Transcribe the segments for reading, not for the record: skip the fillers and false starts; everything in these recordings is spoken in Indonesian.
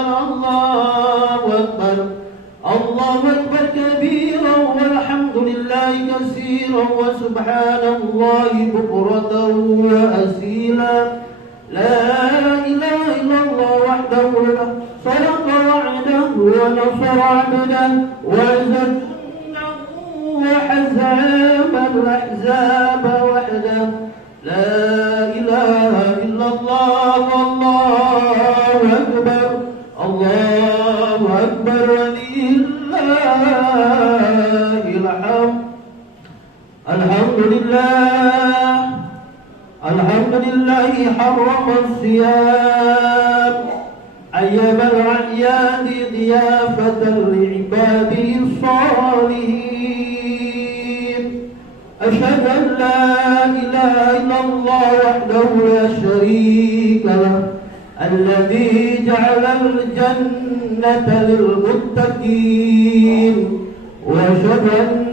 أكبر الله أكبر الله أكبر كبيرا والحمد لله كثيرا وسبحان الله بكرة وأصيلا لا إله إلا الله وحده لا صدق وعده ونصر عبده وعزة جنده وحزام الأحزاب وحده لا إله إلا الله والله أكبر الله أكبر ولله الحمد الحمد لله حرم الصيام أيام الأعياد ضيافة لعباده الصالحين أشهد أن لا إله إلا الله وحده لا شريك له الذي جعل الجنة للمتقين وأشهد أن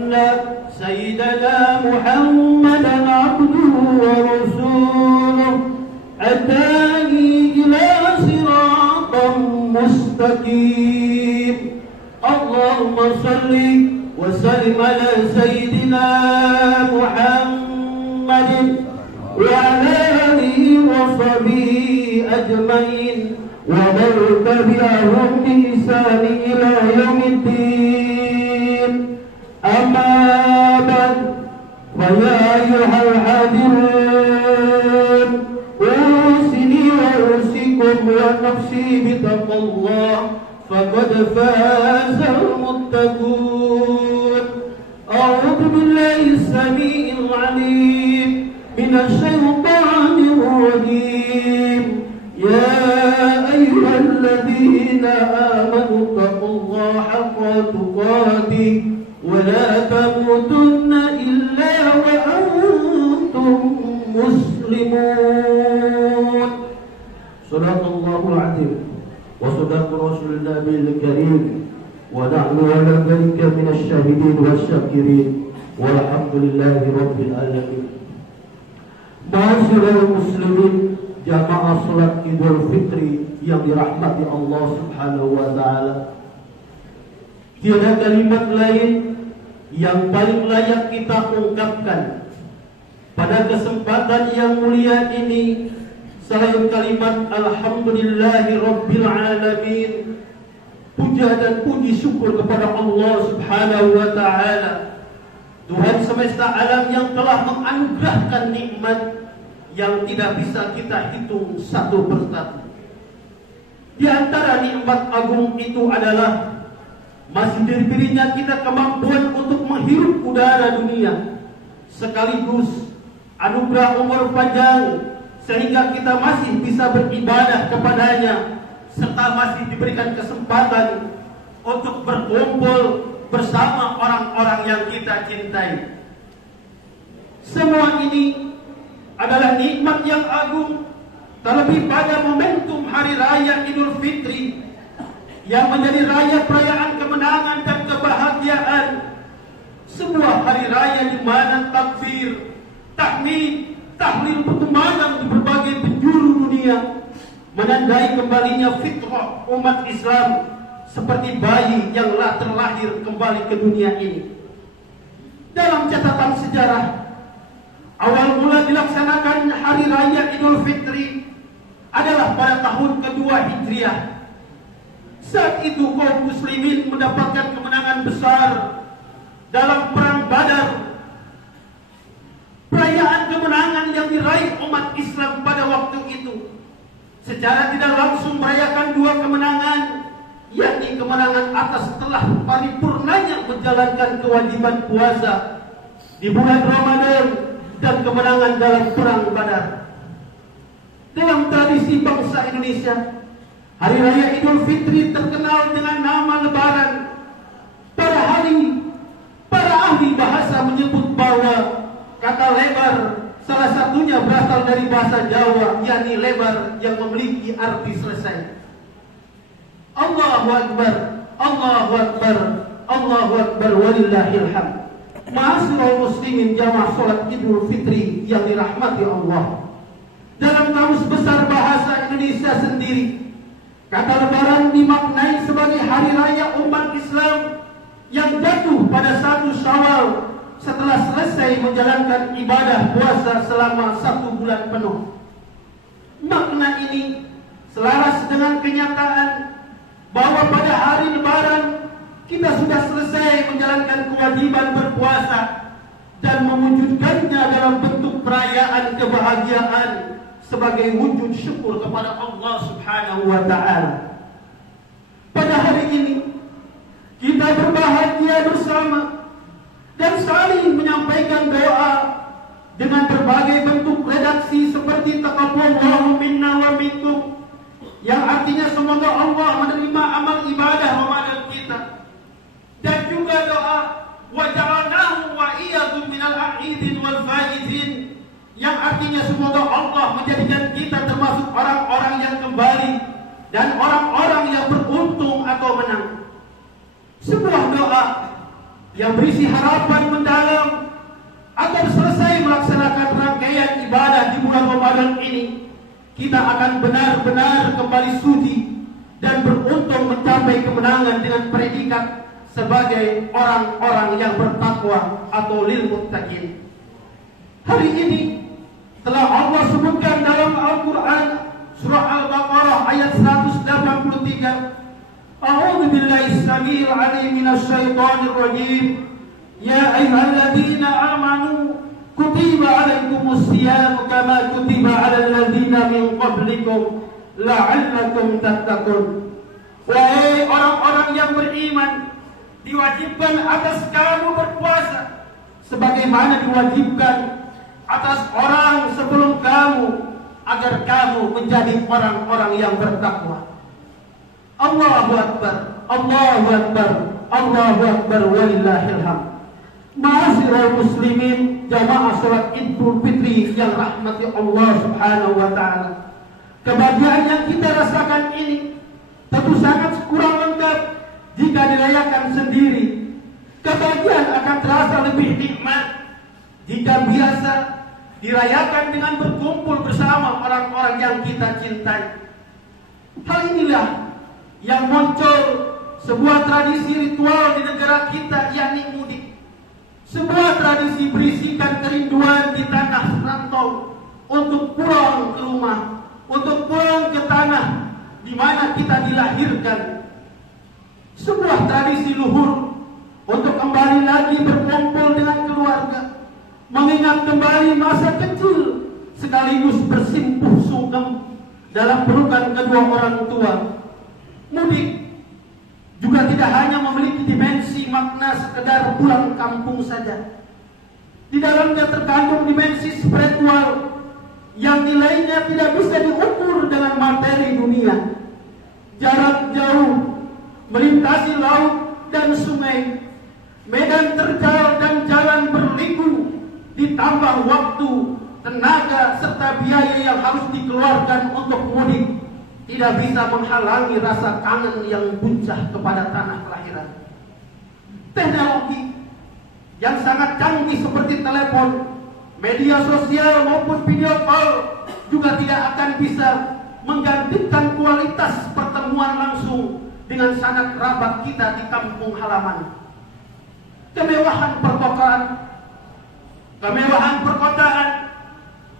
سيدنا محمدا عبده ورسوله أتاني إلى صراط مستقيم اللهم صل وسلم على سيدنا محمد وعلى آله وصحبه أجمعين ومن تبعهم بإحسان إلى يوم الدين أما بعد فيا أيها الحاضرون أوصني وأوصيكم ونفسي بتقوى الله فقد فاز المتقون أعوذ بالله السميع العليم من الشيطان الرجيم يا أيها الذين آمنوا اتقوا الله حق تقاته ولا تموتن إلا وأنتم مسلمون صدق الله العظيم وصدق رسول الله الكريم ونحن على ذلك من الشاهدين والشاكرين والحمد لله رب العالمين. Ma'asyiral muslimin, jamaah salat Idul Fitri yang dirahmati Allah Subhanahu wa taala. Tiada kalimat lain yang paling layak kita ungkapkan pada kesempatan yang mulia ini selain kalimat alhamdulillahi rabbil alamin. Puja dan puji syukur kepada Allah Subhanahu wa taala, Tuhan semesta alam yang telah menganugerahkan nikmat yang tidak bisa kita hitung satu persatu. Di antara nikmat agung itu adalah masih diberinya kita kemampuan untuk menghirup udara dunia, sekaligus anugerah umur panjang sehingga kita masih bisa beribadah kepadanya, serta masih diberikan kesempatan untuk berkumpul bersama orang-orang yang kita cintai. Semua ini adalah nikmat yang agung, terlebih pada momentum Hari Raya Idul Fitri yang menjadi raya perayaan kemenangan dan kebahagiaan. Sebuah hari raya di mana takbir, tahmid, tahlil berkumandang di berbagai penjuru dunia, menandai kembalinya fitrah umat Islam seperti bayi yang terlahir kembali ke dunia ini. Dalam catatan sejarah, awal mula dilaksanakan Hari Raya Idul Fitri adalah pada tahun kedua Hijriah. Saat itu kaum muslimin mendapatkan kemenangan besar dalam perang Badar. Perayaan kemenangan yang diraih umat Islam pada waktu itu secara tidak langsung merayakan dua kemenangan, yakni kemenangan atas setelah paripurnanya menjalankan kewajiban puasa di bulan Ramadan dan kemenangan dalam perang Badar. Dalam tradisi bangsa Indonesia, Hari Raya Idul Fitri terkenal dengan nama Lebaran. Para ahli bahasa menyebut bahwa kata lebar salah satunya berasal dari bahasa Jawa, yakni lebar yang memiliki arti selesai. Allahu Akbar, Allahu Akbar, Allahu Akbar, walillahil hamd. Ma'asyiral muslimin, jamaah salat Idul Fitri yang dirahmati Allah. Dalam kamus besar bahasa Indonesia sendiri, Kata Lebaran dimaknai sebagai hari raya umat Islam yang jatuh pada 1 Syawal setelah selesai menjalankan ibadah puasa selama 1 bulan penuh. Makna ini selaras dengan kenyataan bahwa pada hari Lebaran kita sudah selesai menjalankan kewajiban berpuasa dan mewujudkannya dalam bentuk perayaan kebahagiaan sebagai wujud syukur kepada Allah Subhanahu wa Ta'ala. Pada hari ini kita berbahagia bersama dan saling menyampaikan doa dengan berbagai bentuk redaksi seperti taqabbalallahu minna wa minkum, yang artinya semoga Allah menerima amal ibadah Ramadan kita, dan juga doa wa ja'alnahu wa iyyakum minal a'idin wal faizin, yang artinya semoga Allah menjadikan kita termasuk orang-orang yang kembali dan orang-orang yang beruntung atau menang. Sebuah doa yang berisi harapan mendalam agar selesai melaksanakan rangkaian ibadah di bulan Ramadan ini, kita akan benar-benar kembali suci dan beruntung mencapai kemenangan dengan predikat sebagai orang-orang yang bertakwa atau lil muttaqin. Hari ini telah Allah sebutkan dalam Al-Quran surah Al-Baqarah ayat 183, A'udzu billahi as-sami'il 'alim minasy syaithanir rajim. Ya ayyuhalladzina amanu kutiba 'alaikumus shiyam kama kutiba 'alal ladzina min qablikum la'allakum tattaqun. Wahai orang-orang yang beriman, diwajibkan atas kamu berpuasa sebagaimana diwajibkan atas orang sebelum kamu, agar kamu menjadi orang-orang yang bertakwa. Allahu Akbar, Allahu Akbar, Allahu Akbar, walillahil hamd. Ma'asyiral muslimin, jamaah salat Idul Fitri yang rahmati Allah Subhanahu wa Ta'ala. Kebahagiaan yang kita rasakan ini tentu sangat kurang lengkap jika dirayakan sendiri. Kebahagiaan akan terasa lebih nikmat jika biasa dirayakan dengan berkumpul bersama orang-orang yang kita cintai. Hal inilah yang muncul sebuah tradisi ritual di negara kita, yakni mudik. Sebuah tradisi berisikan kerinduan di tanah rantau untuk pulang ke rumah, untuk pulang ke tanah di mana kita dilahirkan. Sebuah tradisi luhur untuk kembali lagi berkumpul dengan keluarga, mengingat kembali masa kecil, sekaligus bersimpuh sungkem dalam pelukan kedua orang tua. Mudik juga tidak hanya memiliki dimensi makna sekedar pulang kampung saja. Di dalamnya terkandung dimensi spiritual yang nilainya tidak bisa diukur dengan materi dunia. Jarak jauh, melintasi laut dan sungai, medan terjal dan jalan berliku, ditambah waktu, tenaga, serta biaya yang harus dikeluarkan untuk mudik, tidak bisa menghalangi rasa kangen yang buncah kepada tanah kelahiran. Teknologi yang sangat canggih seperti telepon, media sosial maupun video call juga tidak akan bisa menggantikan kualitas pertemuan langsung dengan sanak kerabat kita di kampung halaman. Kemewahan perkotaan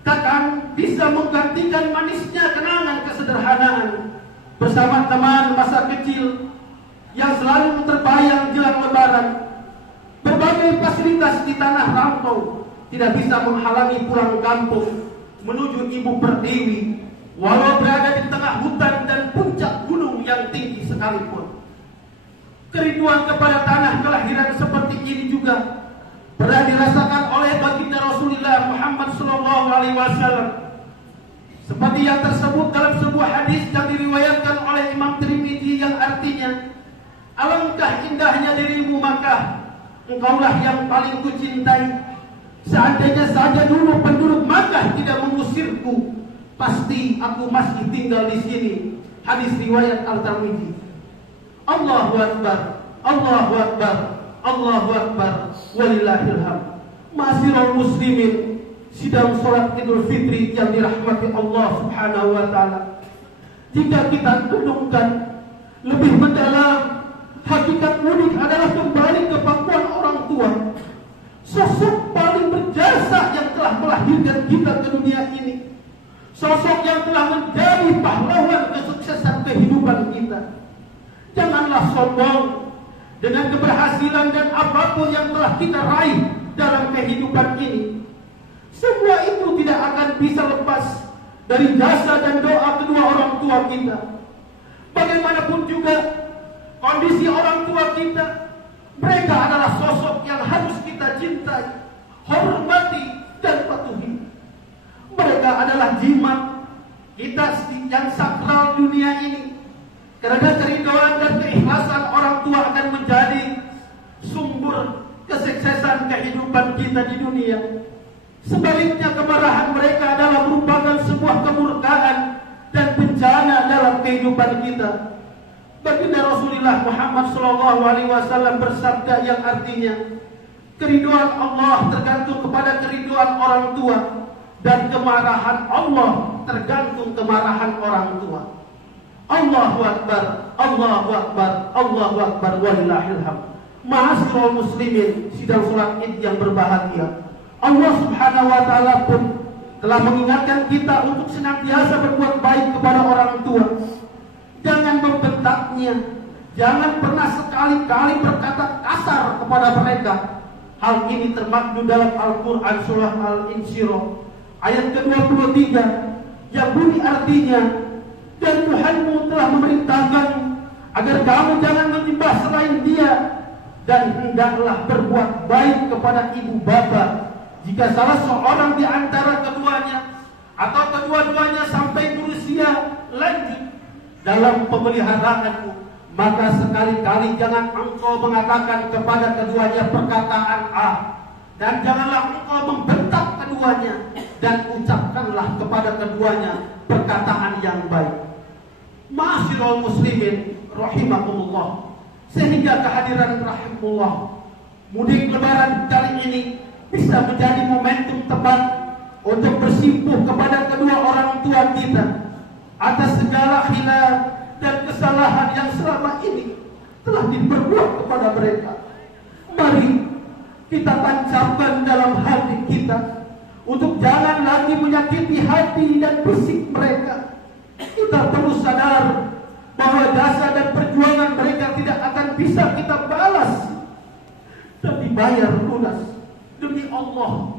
takkan bisa menggantikan manisnya kenangan kesederhanaan bersama teman masa kecil yang selalu terbayang jelang Lebaran. Berbagai fasilitas di tanah rantau tidak bisa menghalangi pulang kampung menuju ibu pertiwi, walau berada di tengah hutan dan puncak gunung yang tinggi sekalipun. Kerinduan kepada tanah kelahiran seperti ini juga pernah dirasakan oleh baginda Rasulullah Muhammad SAW, seperti yang tersebut dalam sebuah hadis yang diriwayatkan oleh Imam Tirmidzi yang artinya, alangkah indahnya dirimu Makkah, engkaulah yang paling kucintai. Seandainya saja dulu penduduk Makkah tidak mengusirku, pasti aku masih tinggal di sini. Hadis riwayat Al-Tirmidzi. Allahu Akbar, Allahu Akbar, Allahu Akbar, walillahil hamd. Ma'asyiral muslimin, sidang salat Idul Fitri yang dirahmati Allah Subhanahu wa Ta'ala. Jika kita renungkan lebih mendalam, hakikat mudik adalah kembali ke pangkuan orang tua, sosok paling berjasa yang telah melahirkan kita ke dunia ini, sosok yang telah menjadi pahlawan kesuksesan kehidupan kita. Janganlah sombong dengan keberhasilan dan apapun yang telah kita raih dalam kehidupan ini. Semua itu tidak akan bisa lepas dari jasa dan doa kedua orang tua kita. Bagaimanapun juga kondisi orang tua kita, mereka adalah sosok yang harus kita cintai, hormati, dan patuhi. Mereka adalah jimat kita yang sakral dunia ini. Karena kerinduan dan keikhlasan orang tua akan menjadi sumber kesuksesan kehidupan kita di dunia. Sebaliknya, kemarahan mereka adalah merupakan sebuah kemurkaan dan bencana dalam kehidupan kita. Baginda Rasulullah Muhammad SAW bersabda yang artinya, kerinduan Allah tergantung kepada kerinduan orang tua, dan kemarahan Allah tergantung kemarahan orang tua. Allahu Akbar, Allahu Akbar, Allahu Akbar, walillahil hamd. Ma'asyiral muslimin, sidang salat Id yang berbahagia, Allah Subhanahu wa taala pun telah mengingatkan kita untuk senantiasa berbuat baik kepada orang tua. Jangan membentaknya, jangan pernah sekali-kali berkata kasar kepada mereka. Hal ini termaktub dalam Al-Quran surah Al-Insyirah ayat ke-23 yang bunyi artinya, dan Tuhanmu telah memerintahkan agar kamu jangan menyembah selain Dia, dan hendaklah berbuat baik kepada ibu bapa. Jika salah seorang di antara keduanya atau kedua-duanya sampai berusia lanjut dalam pemeliharaanmu, maka sekali-kali jangan engkau mengatakan kepada keduanya perkataan A, dan janganlah engkau membentak keduanya, dan ucapkanlah kepada keduanya perkataan yang baik. Ma'asyiral muslimin rahimakumullah, sehingga kehadiran rahimullah mudik lebaran kali ini bisa menjadi momentum tepat untuk bersimpuh kepada kedua orang tua kita atas segala khilaf dan kesalahan yang selama ini telah diperbuat kepada mereka. Mari kita tancapkan dalam hati kita untuk jangan lagi menyakiti hati dan fisik mereka. Kita perlu sadar bahwa jasa dan perjuangan mereka tidak akan bisa kita balas dan dibayar lunas demi Allah,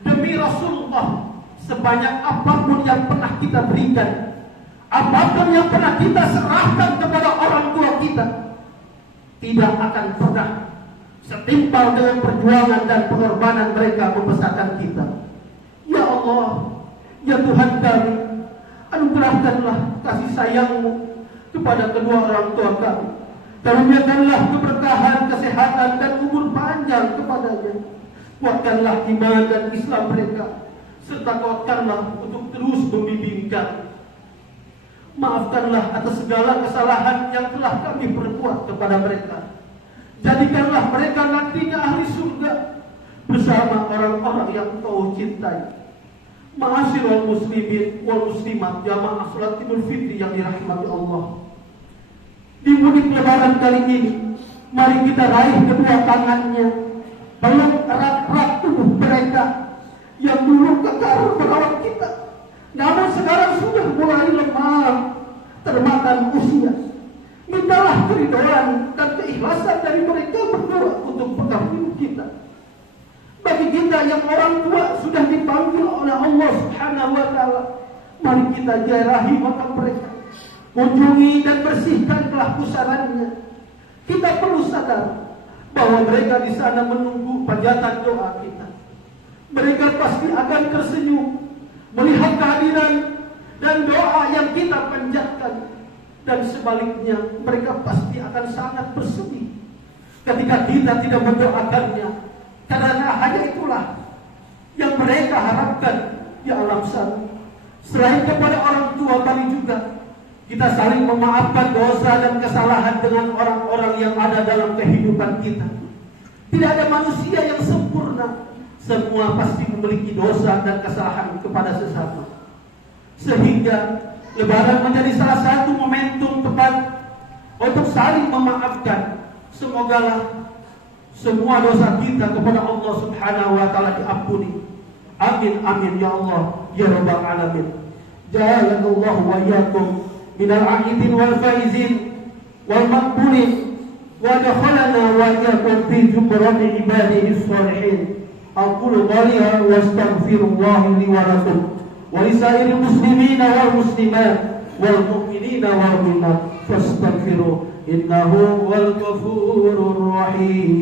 demi Rasulullah. Sebanyak apapun yang pernah kita berikan, apapun yang pernah kita serahkan kepada orang tua kita, tidak akan pernah setimpal dengan perjuangan dan pengorbanan mereka membesarkan kita. Ya Allah, ya Tuhan kami, anugerahkanlah kasih sayang-Mu kepada kedua orang tua kami. Karuniakanlah keberkahan, kesehatan, dan umur panjang kepadanya. Kuatkanlah iman dan Islam mereka, serta kuatkanlah untuk terus membimbing kami. Maafkanlah atas segala kesalahan yang telah kami perbuat kepada mereka. Jadikanlah mereka nantinya ahli surga bersama orang-orang yang Kau cintai. Ma'asyiral muslimin wal muslimat, jamaah salat Idul Fitri yang dirahmati Allah. Di mudik lebaran kali ini, mari kita raih kedua tangannya, peluk erat-erat tubuh mereka yang dulu kekar merawat kita, namun sekarang sudah mulai lemah termakan usia. Mintalah keridhaan dan keikhlasan dari mereka berdua untuk pegang hidup kita. Bagi kita yang orang tua sudah dipanggil oleh Allah Subhanahu wa taala, mari kita ziarahi makam mereka, kunjungi dan bersihkanlah pusarannya. Kita perlu sadar bahwa mereka di sana menunggu panjatan doa kita. Mereka pasti akan tersenyum melihat kehadiran dan doa yang kita panjatkan, dan sebaliknya mereka pasti akan sangat bersedih ketika kita tidak mendoakannya. Karena hanya itulah yang mereka harapkan di alam sana. Selain kepada orang tua, kami juga kita saling memaafkan dosa dan kesalahan dengan orang-orang yang ada dalam kehidupan kita. Tidak ada manusia yang sempurna. Semua pasti memiliki dosa dan kesalahan kepada sesama. Sehingga Lebaran menjadi salah satu momentum tepat untuk saling memaafkan. Semogalah semua dosa kita kepada Allah Subhanahu wa taala diampuni. Amin amin ya Allah ya rabbal alamin. Ja'alallahu wa iyyakum minal a'idin wal faizin wal maqbulin wa dakhalana wa iyyakum fi jumrati ibadihi shalihin. Aqulu qawli hadha wa astaghfirullah li wa lakum wa lisairil muslimina wal muslimat wal mu'minina wal mu'minat fastaghfiruh innahu wal ghafurur rahim.